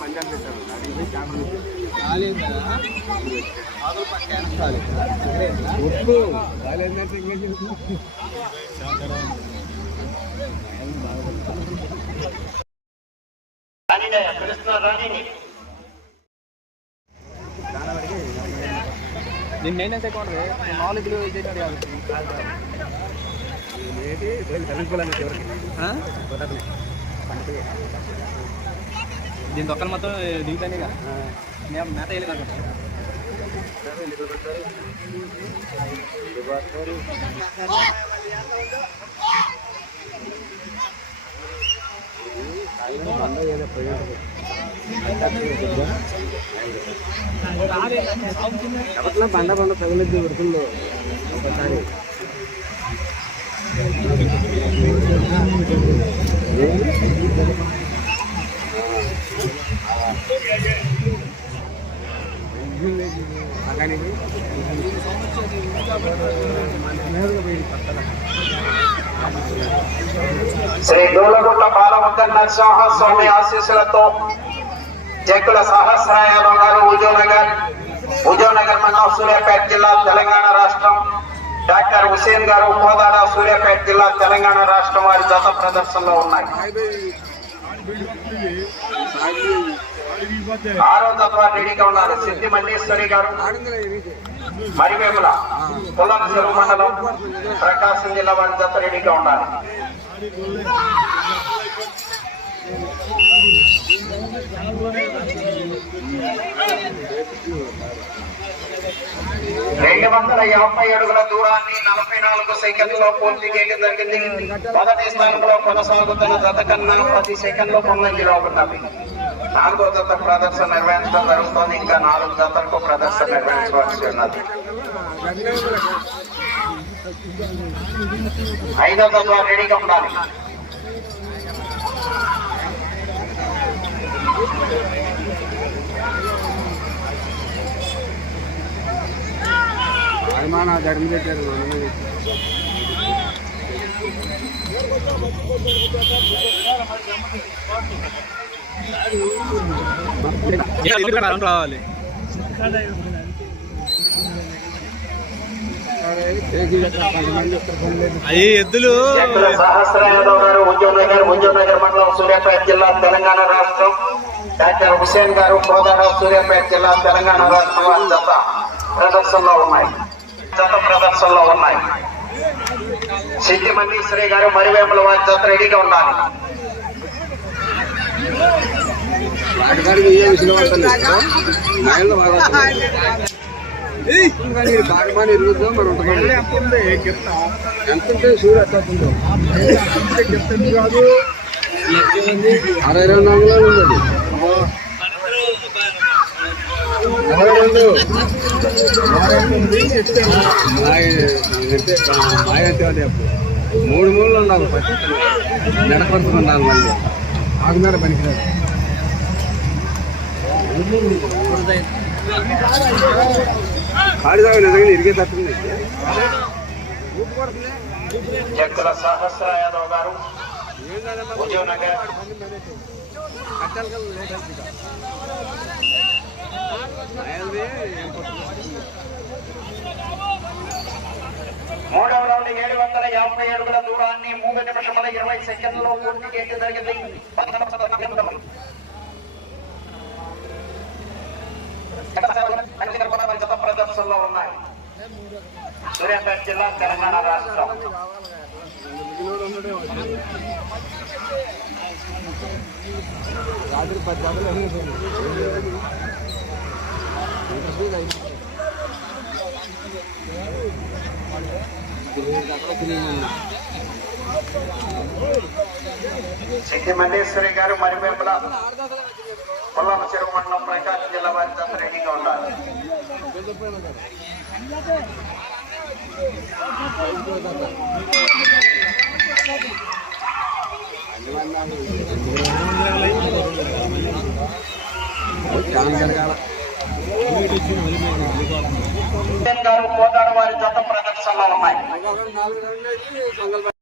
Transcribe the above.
పంజాబ్ పెట్టారు దీన్ని మెయింటెన్స్ ఎక్కువ నాలెడ్జ్లో దీని దొక్కలు మొత్తం దిగుతానే మేత వేయలేదు అనుకుంటా బండ బండ తగిలిద్ది ఉడుకుల్లో ఒకసారి శ్రీ దూలగుట్ట బాలముద్ద నరసింహస్వామి ఆశీస్సులతో జక్కుల సహస్ర యాదవ్ గారు హుజూర్నగర్ మండలం సూర్యాపేట జిల్లా తెలంగాణ రాష్ట్రం, డాక్టర్ హుసేన్ గారు కోదాడ సూర్యాపేట జిల్లా తెలంగాణ రాష్ట్రం వారి జత ప్రదర్శనలో ఉన్నాయి. 6వ జత రెడీగా ఉన్నారు. సిద్ధి మల్లేశ్వరి గారు మరివేముల పొలం చెరువు మండలం ప్రకాశం జిల్లా వారి జత రెడీగా ఉండాలి. 250 అడుగుల దూరాన్ని 44 సెకండ్లో పూర్తి చేయడం జరిగింది. మొదటి స్థానంలో కొనసాగుతున్న జత కన్నా 10 సెకండ్లు ముందంజలో ఉన్నది. 4వ జత ప్రదర్శన నిర్వహించడం జరుగుతోంది. ఇంకా 4 జతలకు ప్రదర్శన నిర్వహించవలసి ఉన్నది. 5వ జత రెడీగా ఉండాలి. జగన్ పెట్టారు రావాలి. అయ్యి ఎద్దులు సహస్ర యాదవ్ గారు హుజూర్నగర్ మండలం సూర్యాపేట జిల్లా తెలంగాణ రాష్ట్రం, డాక్టర్ హుసేన్ గారు కోదాడ సూర్యాపేట జిల్లా తెలంగాణ రాష్ట్రం వారి జత ప్రదర్శనలో ఉన్నాయి. సిద్ధి మల్లేశ్వరి గారు మరివేముల వారి జత రెడీగా ఉండాలి. ఎంత సూర్య ఎట్టుందో 62 అంగుళాలు ఉన్నది. 3 మూలలు ఉండాలి. నెడపరుచుకు ఉండాలి. మళ్ళీ ఆగున్నాడు పనికిరాదు. కాడిదాగా నిజంగా ఇరిగే తట్టుంది. జక్కుల సహస్ర యాదవ్ గారు హుజూర్నగర్ 3వ రౌండ్ 750 అడుగుల దూరాన్ని 3 నిమిషముల 20 సెకండ్లలో పూర్తి చేయడం జరిగింది. ప్రదర్శనలో ఉన్నాయి. సూర్యాపేట జిల్లా తెలంగాణ రాష్ట్రం. రాత్రి 10 సిద్ధి మల్లేశ్వరి గారు మరివేపుల పొలం చెరువు మండలం ప్రకాశం జిల్లా వారి జత రెడీగా ఉండాలి. గారు కోదాడ వారి జత ప్రదర్శనలో ఉన్నాయి.